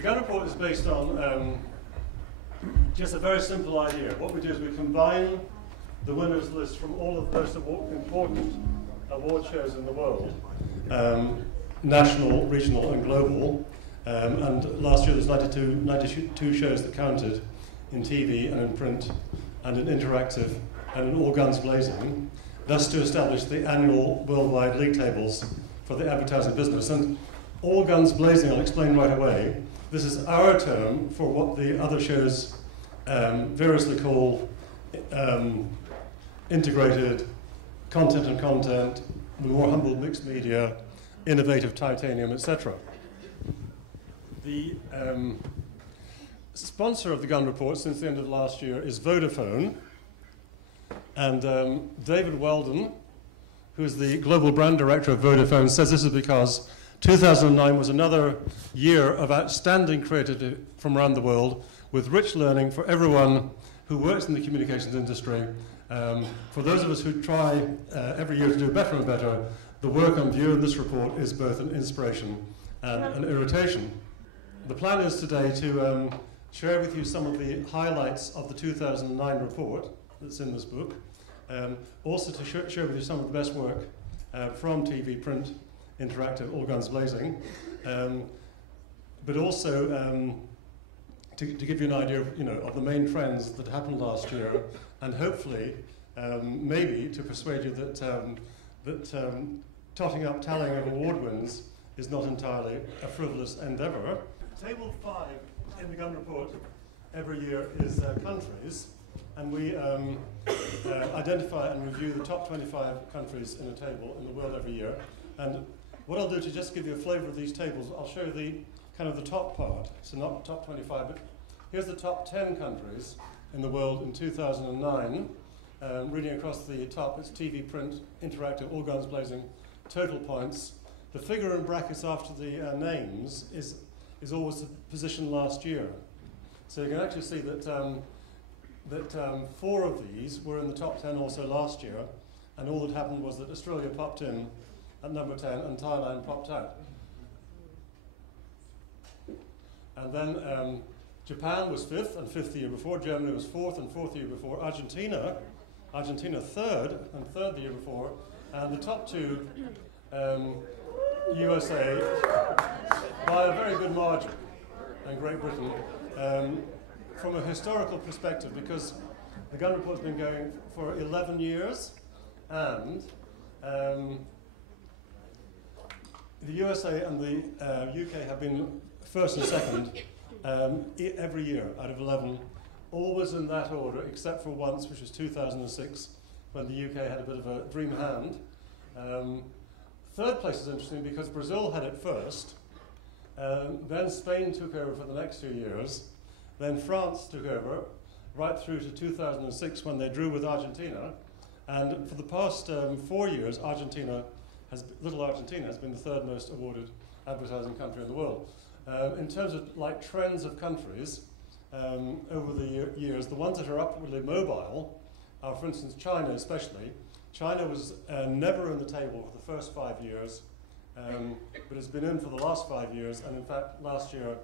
The Gunn Report is based on just a very simple idea. What we do is we combine the winners list from all of the most important award shows in the world, national, regional and global. And last year there was 92 shows that counted in TV and in print and in interactive and in all guns blazing, thus to establish the annual worldwide league tables for the advertising business. And all guns blazing, I'll explain right away, this is our term for what the other shows variously call integrated content and content, the more humble mixed media, innovative titanium, etc. The sponsor of the Gunn Report since the end of last year is Vodafone, and David Weldon, who is the global brand director of Vodafone, says this is because 2009 was another year of outstanding creativity from around the world, with rich learning for everyone who works in the communications industry. For those of us who try every year to do better and better, the work on view in this report is both an inspiration and an irritation. The plan is today to share with you some of the highlights of the 2009 report that's in this book, also to share with you some of the best work from TV, print, interactive, all guns blazing, but also to give you an idea of the main trends that happened last year, and hopefully maybe to persuade you that totting up tallying of award wins is not entirely a frivolous endeavour. Table 5 in the Gunn Report every year is countries, and we identify and review the top 25 countries in a table in the world every year. And what I'll do to just give you a flavour of these tables, I'll show you the kind of the top part, so not top 25, but here's the top 10 countries in the world in 2009. Reading across the top, it's TV, print, interactive, all guns blazing, total points. The figure in brackets after the names is always the position last year. So you can actually see that 4 of these were in the top 10 also last year, and all that happened was that Australia popped in at number 10 and Thailand popped out. And then Japan was 5th and 5th the year before, Germany was 4th and 4th the year before, Argentina 3rd and 3rd the year before, and the top 2, USA, by a very good margin, and Great Britain. From a historical perspective, because the Gunn Report has been going for 11 years, and the USA and the UK have been first and second every year out of 11, always in that order, except for once, which was 2006, when the UK had a bit of a dream hand. Third place is interesting because Brazil had it first, then Spain took over for the next 2 years, then France took over right through to 2006 when they drew with Argentina, and for the past 4 years, little Argentina has been the 3rd most awarded advertising country in the world. In terms of trends of countries over the years, the ones that are upwardly mobile are, for instance, China especially. China was never in the table for the first 5 years, but has been in for the last 5 years, and in fact last year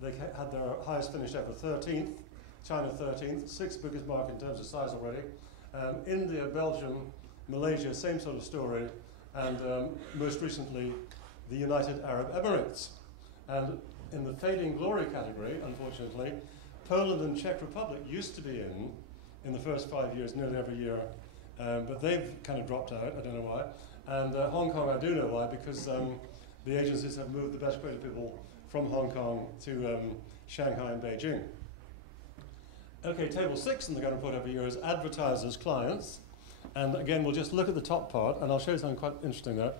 they had their highest finish ever, 13th, China 13th, 6th biggest market in terms of size already. India, Belgium, Malaysia, same sort of story, and most recently the United Arab Emirates. And in the fading glory category, unfortunately, Poland and Czech Republic used to be in the first 5 years, nearly every year, but they've kind of dropped out, I don't know why. And Hong Kong, I do know why, because the agencies have moved the best creative people from Hong Kong to Shanghai and Beijing. Okay, table 6 in the Gunn Report every year is Advertisers clients. And again, we'll just look at the top part, and I'll show you something quite interesting there.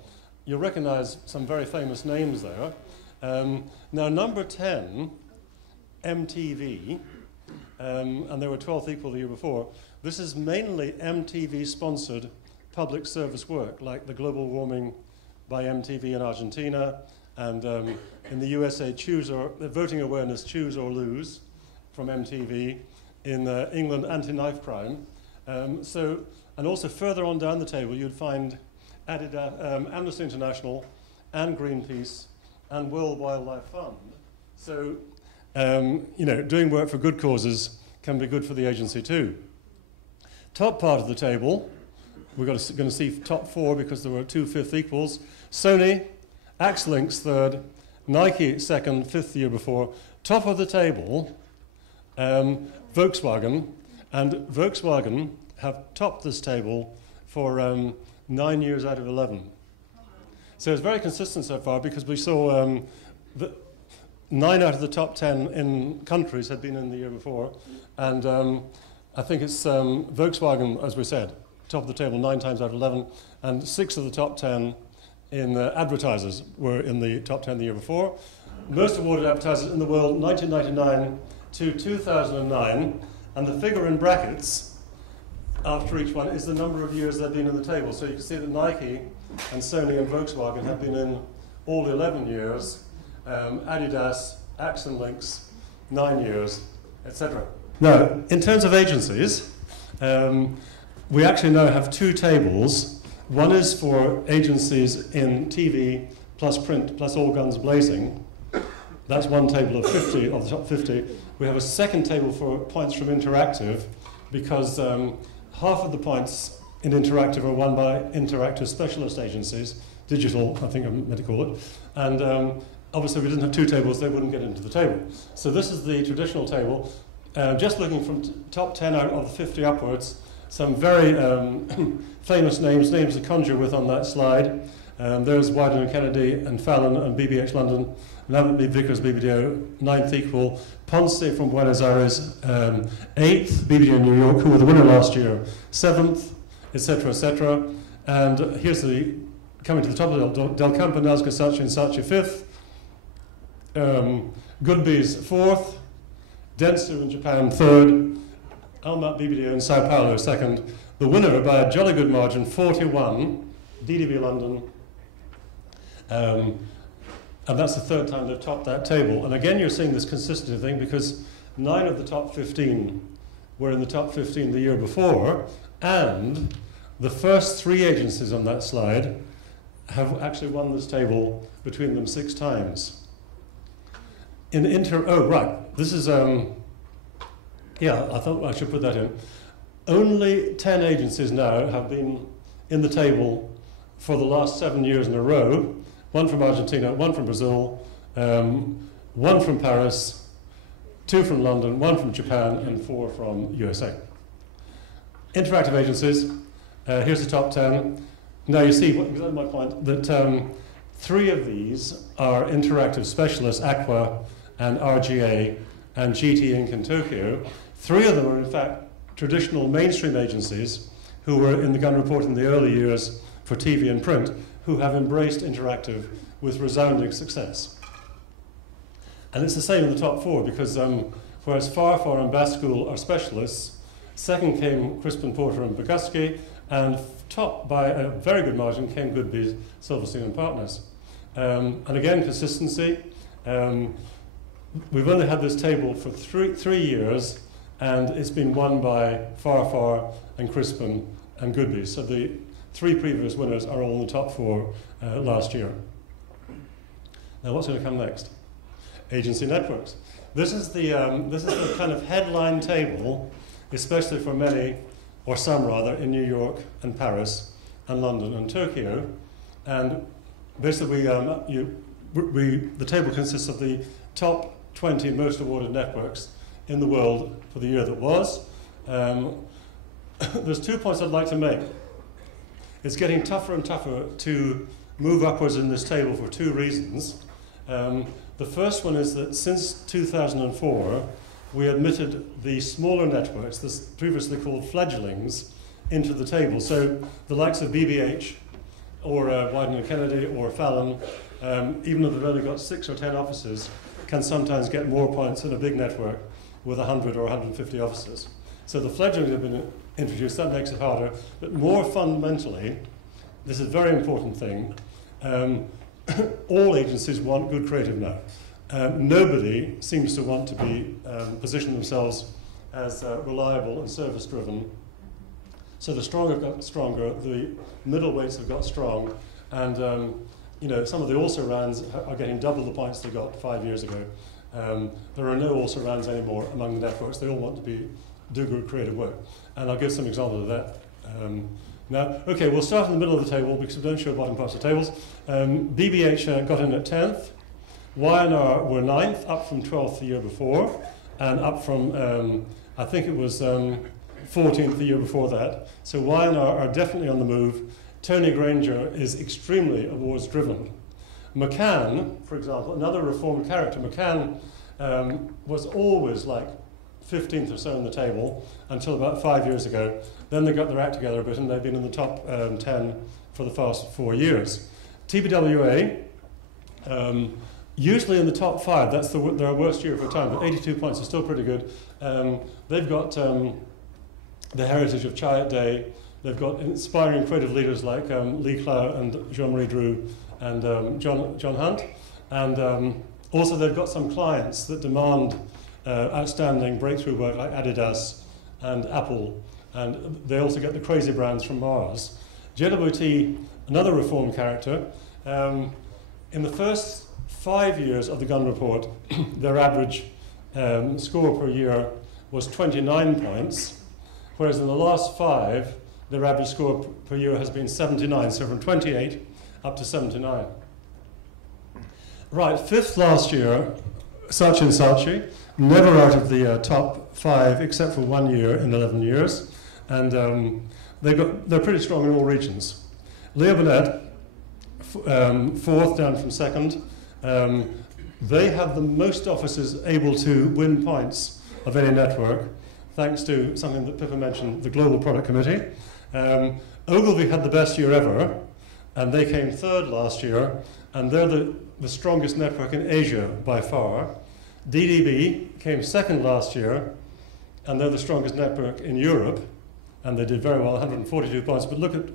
You'll recognize some very famous names there. Now, number 10, MTV, and there were 12th equal the year before. This is mainly MTV-sponsored public service work, like the global warming by MTV in Argentina, and in the USA, the voting awareness, Choose or Lose, from MTV. In England, anti-knife crime. And also further on down the table, you'd find added Amnesty International and Greenpeace and World Wildlife Fund. So doing work for good causes can be good for the agency too. Top part of the table, we're going to see top 4 because there were 2 fifth equals. Sony, Axlinks third, Nike second, 5th the year before. Top of the table, Volkswagen, and Volkswagen have topped this table for 9 years out of 11. So it's very consistent so far because we saw that 9 out of the top 10 in countries had been in the year before, and I think it's Volkswagen, as we said, top of the table 9 times out of 11, and 6 of the top 10 in Advertisers were in the top 10 the year before. Most awarded advertisers in the world, 1999 to 2009, and the figure in brackets after each one is the number of years they've been in the table. So you can see that Nike and Sony and Volkswagen have been in all 11 years, Adidas, Axlinks, 9 years, etc. Now, in terms of agencies, we actually now have 2 tables. One is for agencies in TV plus print plus all guns blazing. That's one table of 50 of the top 50. We have a second table for points from interactive because half of the points in interactive are won by interactive specialist agencies, digital, I think I'm meant to call it. And obviously, if we didn't have 2 tables, they wouldn't get into the table. So this is the traditional table. Just looking from top 10 out of the 50 upwards, some very famous names to conjure with on that slide. There's Wyden and Kennedy and Fallon and BBH London, Lambert Vickers, BBDO, 9th equal, Ponce from Buenos Aires, 8th, BBDO New York, who were the winner last year, 7th, etc., etc. And here's the, coming to the top of the Del Campo, Nazca, Saatchi and Saatchi 5th, Goodby's 4th, Dentsu in Japan 3rd, Almat BBDO in Sao Paulo 2nd. The winner by a jolly good margin, 41, DDB London. And that's the 3rd time they've topped that table. And again, you're seeing this consistency thing because 9 of the top 15 were in the top 15 the year before, and the first 3 agencies on that slide have actually won this table between them 6 times. This is, yeah, I thought I should put that in. Only 10 agencies now have been in the table for the last 7 years in a row. 1 from Argentina, 1 from Brazil, 1 from Paris, 2 from London, 1 from Japan, and 4 from USA. Interactive agencies, here's the top 10. Now you see, what my point, that 3 of these are interactive specialists, Aqua and RGA and GT Inc. in Tokyo. 3 of them are in fact traditional mainstream agencies who were in the Gunn Report in the early years for TV and print, who have embraced interactive with resounding success. And it's the same in the top 4 because whereas Farfar and Bascool are specialists, second came Crispin Porter and Boguski, and top by a very good margin came Goodby, Silverstein and Partners. And again, consistency. We've only had this table for 3 years, and it's been won by Farfar and Crispin and Goodby. So the 3 previous winners are all in the top 4 last year. Now, what's going to come next? Agency networks. This is the kind of headline table, especially for many, or some rather, in New York and Paris and London and Tokyo. And basically, the table consists of the top 20 most awarded networks in the world for the year that was. There's 2 points I'd like to make. It's getting tougher and tougher to move upwards in this table for 2 reasons. The first one is that since 2004, we admitted the smaller networks, this previously called fledglings, into the table. So the likes of BBH, or Wyden and Kennedy, or Fallon, even though they've only got 6 or 10 offices, can sometimes get more points than a big network with 100 or 150 offices. So the fledglings have been introduced, that makes it harder. But more fundamentally, this is a very important thing, all agencies want good creative now. Nobody seems to want to be position themselves as reliable and service-driven. So the stronger got stronger, the middleweights have got strong, and some of the also-rans are getting double the points they got 5 years ago. There are no also-rans anymore among the networks. They all want to do good creative work. And I'll give some examples of that. Now, okay, we'll start in the middle of the table because we don't show bottom parts of tables. BBH got in at 10th. Y&R were 9th, up from 12th the year before, and up from, I think it was 14th the year before that. So Y&R are definitely on the move. Tony Granger is extremely awards-driven. McCann, for example, another reformed character, McCann was always like 15th or so on the table until about 5 years ago. Then they got their act together a bit and they've been in the top 10 for the past 4 years. TBWA, usually in the top 5, that's their worst year of a time, but 82 points is still pretty good. They've got the heritage of Chiat Day. They've got inspiring creative leaders like Lee Clow and Jean-Marie Drew and John Hunt. And also they've got some clients that demand outstanding breakthrough work like Adidas and Apple. And they also get the crazy brands from Mars. JWT, another reform character. In the first 5 years of the Gunn Report, their average score per year was 29 points, whereas in the last 5, their average score per year has been 79, so from 28 up to 79. Right, 5th last year, Saatchi & Saatchi, never out of the top 5 except for 1 year in 11 years, and they're pretty strong in all regions. Leo Burnett, 4th down from 2nd. They have the most offices able to win points of any network, thanks to something that Pippa mentioned, the Global Product Committee. Ogilvy had the best year ever, and they came 3rd last year, and they're the strongest network in Asia by far. DDB came 2nd last year, and they're the strongest network in Europe, and they did very well, 142 points. But look at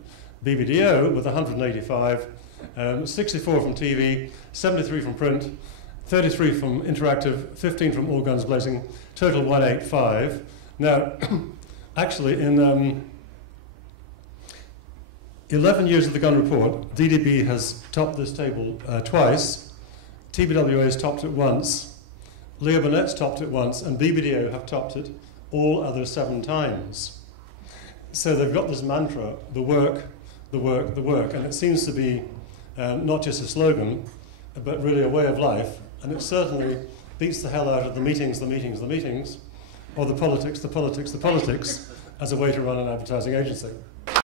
BBDO with 185, 64 from TV, 73 from print, 33 from interactive, 15 from All Guns Blazing, total 185. Now, actually, in 11 years of the Gunn Report, DDB has topped this table twice, TBWA has topped it once, Leo Burnett's topped it once, and BBDO have topped it all other 7 times. So they've got this mantra, the work, the work, the work, and it seems to be not just a slogan, but really a way of life, and it certainly beats the hell out of the meetings, or the politics, as a way to run an advertising agency.